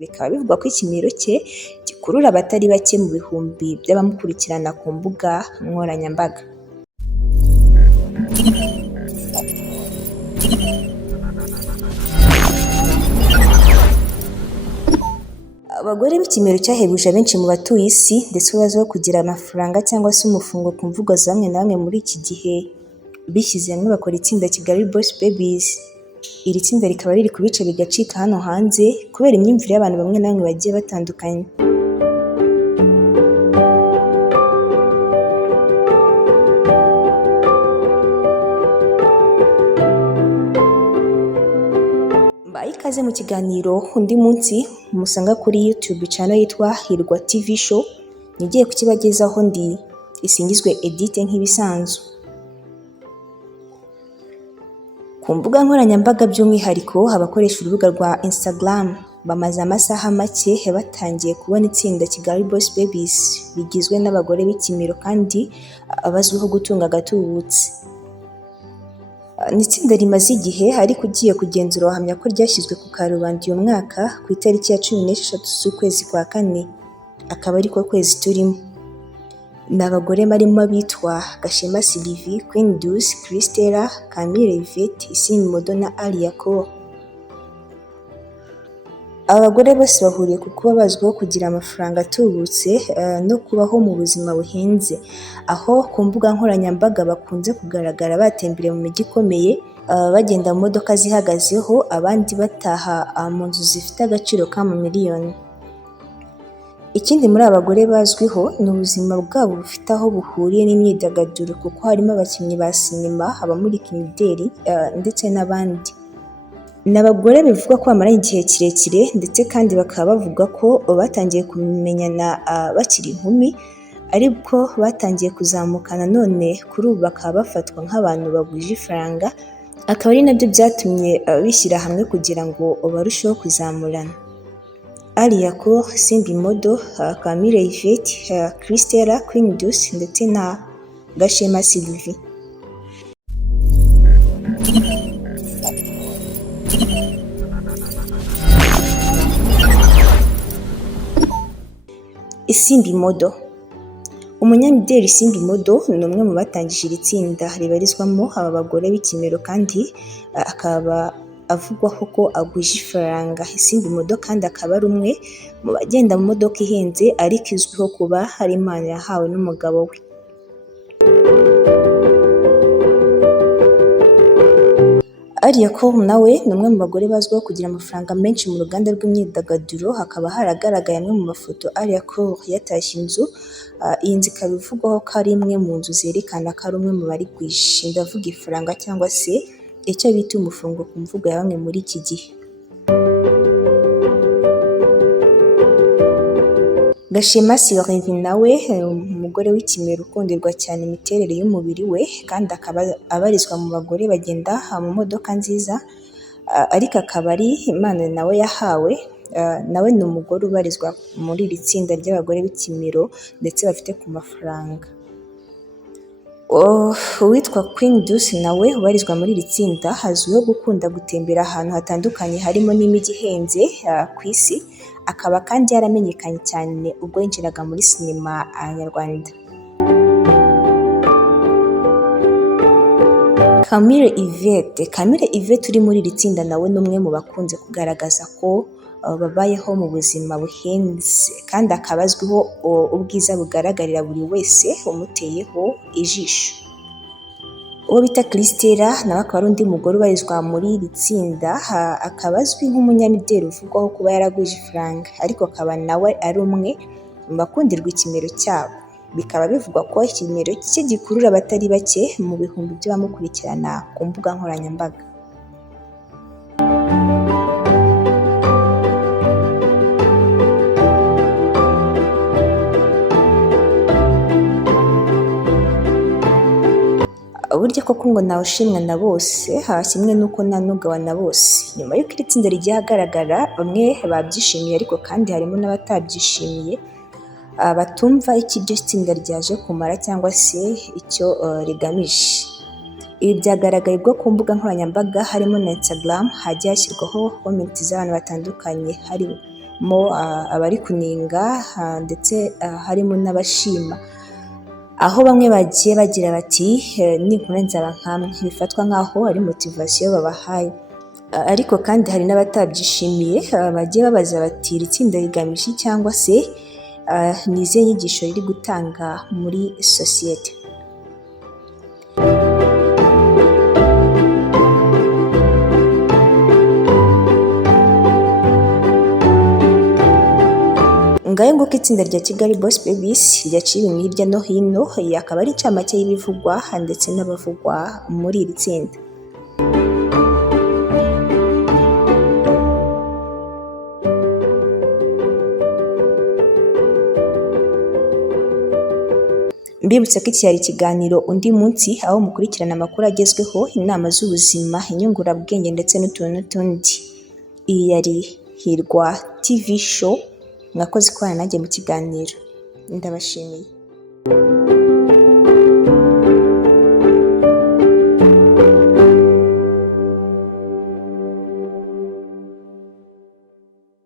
bikaba bivugwa ko ikimero cye gikurura abatari bake mu bihumbi by'abamukurikirana ku mbuga nkoranyambaga. Abagore b'ikimero cyahebuje abenshi mu batuye isi ndetse bazwiho kugira amafaranga cyangwa se umufungo ku mvugo za bamwe na bamwe muri iki gihe, bishyize hamwe bakora itsinda Kigali Boss Babies. Iri tsinda rikaba riri ku bice bigacika hano hanze kubera imyumvire y'abantu bamwe na bamwe bagiye batandukanye. Ikaze mu kiganiro undi munsi musanga kuri YouTube channel yitwa Hirwa TV Show. Nigiye kukibagezaho ndi Isingizwe Edith nk'ibisanzwe. Ku mbuga nkoranyambaga by'umwihariko abakoresha urubuga rwa Instagram bamaze amasaha make batangiye kubona itsinda Kigali Boss Babies bigizwe n'abagore b'ikimero kandi bazwiho gutunga agatubutse. Ni itsinda rimaze igihe ariko ugiye kugenzura wahamya ko ryashyizwe ku karubanda uyu mwaka ku itariki ya 16 z'ukwezi kwa kane, akaba ariko kwezi turimo. Ni abagore barimo abitwa Gashema Sylvie, Queen Dulce, Christella, Camille Yvette, Isimbi Modo na Alia Cole. Abagore bose bahuriye ku kuba bazwiho kugira amafaranga atubutse no kubaho mu buzima buhenze, aho ku mbuga nkoranyambaga bakunze kugaragara batembereye mu mijyi ikomeye, bagenda mu modoka zihagazeho, abandi bataha mu nzu zifite agaciro k'amamiliyoni. Ikindi muri abagore bazwiho ni ubuzima bwabo bufite aho buhuriye n'imyidagaduro kuko harimo abakinnyi ba sinema, abamurika imideri ndetse n'abandi. Ni abagore bivugwa ko bamaranye igihe kirekire ndetse kandi bakaba bavuga ko batangiye kumenyana bakiri inkumi, ariko batangiye kuzamukana none kuri ubu bakaba bafatwa nk'abantu bagwije ifaranga, akaba ari nabyo byatumye bishyira hamwe kugira ngo barusheho kuzamurana. Alia Cole, Isimbi Modo, Camille Yvette, Christella, Queen Dulce ndetse na Gashema Sylvie. Isimbi Modo. Umunyamideli Isimbi Modo ni umwe mu batangije iri tsinda ribarizwamo aba bagore b'ikimero kandi akaba avugwaho ko agwije ifaranga. Isimbi Modo kandi akaba ari umwe mu bagenda mu modoka ihenze ariko izwiho kuba hari impano yahawe n'umugabo we. Alia Cole nawe ni umwe mu bagore bazwiho kugira amafaranga menshi mu ruganda rw'imyidagaduro, hakaba haragaragaye amwe mu mafoto Alia Cole yatashye inzu. Iyi nzu ikaba ivugwaho ko ari imwe mu nzu zerekana ko ari umwe mu bari kwishinga ndavuga ifaranga cyangwa se icyo bita umufungo ku mvugo ya bamwe muri iki gihe. Gashema Sylvie nawe umugore w'ikimero ukundirwa cyane imiterere y'umubiri we kandi akaba abarizwa mu bagore bagenda mu modoka nziza, ariko akaba ari impano nawe yahawe. Nawe ni umugore ubarizwa muri iri tsinda ry'abagore b'ikimero ndetse bafite ku mafaranga. Uwitwa Queen Dulce nawe ubarizwa muri iri tsinda azwiho gukunda gutembera ahantu hatandukanye harimo n'imijyi ihenze ku isi, akaba kandi yaramenyekanye cyane ubwo yinjiraga muri sinema nyarwanda. Camille Yvette uri muri iri tsinda nawe ni umwe mu bakunze kugaragaza ko babayeho mu buzima buhenze kandi akaba azwiho ubwiza bugaragarira buri wese umuteyeho ijisho. Uwo bita Christella nawe akaba ari undi mugore ubarizwa muri iri tsinda, akaba azwi nk'umunyamideli uvugwaho kuba yaragwije ifaranga ariko akaba nawe ari umwe mu bakundirwa ikimero cyabo. Bikaba bivugwa ko ikimero cye gikurura abatari bake mu bihumbi by'abamukurikirana ku mbuga nkoranyambaga. Burya koko ngo ntawe ushimwa na bose, kimwe n'uko nta n'ugawa na bose. Nyuma y'uko iri tsinda rigiye ahagaragara, bamwe babyishimiye ariko kandi harimo n'abatabyishimiye, batumva icyo iryo tsinda ryaje kumara cyangwa se icyo rigamije. Ibi byagaragaye ubwo ku mbuga nkoranyambaga harimo na Instagram hagiye hashyirwaho komenti z'abantu batandukanye, abari kunenga ndetse harimo n'abashima, aho bamwe bagiye bagira bati ninkura nzaba nkamwe, bifatwa nk'aho ari motivasiyo babahaye. Ariko kandi hari n'abatabyishimiye bagiye babaza bati iri tsinda rigamije cyangwa se ni izihe nyigisho riri gutanga muri sosiyete. Ngahe nguko itsinda rya Kigali Boss Babies ryaciye ibintu hirya no hino, akaba ari incamake y'ibivugwa ndetse n'abavugwa muri iri tsinda. Mbibutsa ko iki cyari ikiganiro undi munsi, aho mukurikirana amakuru agezweho, inama z'ubuzima, inyungurabwenge ndetse n'utuntu n'utundi. Iyi yari Hirwa TV show, mwakoze kubana nanjye mu kiganiro, ndabashimiye.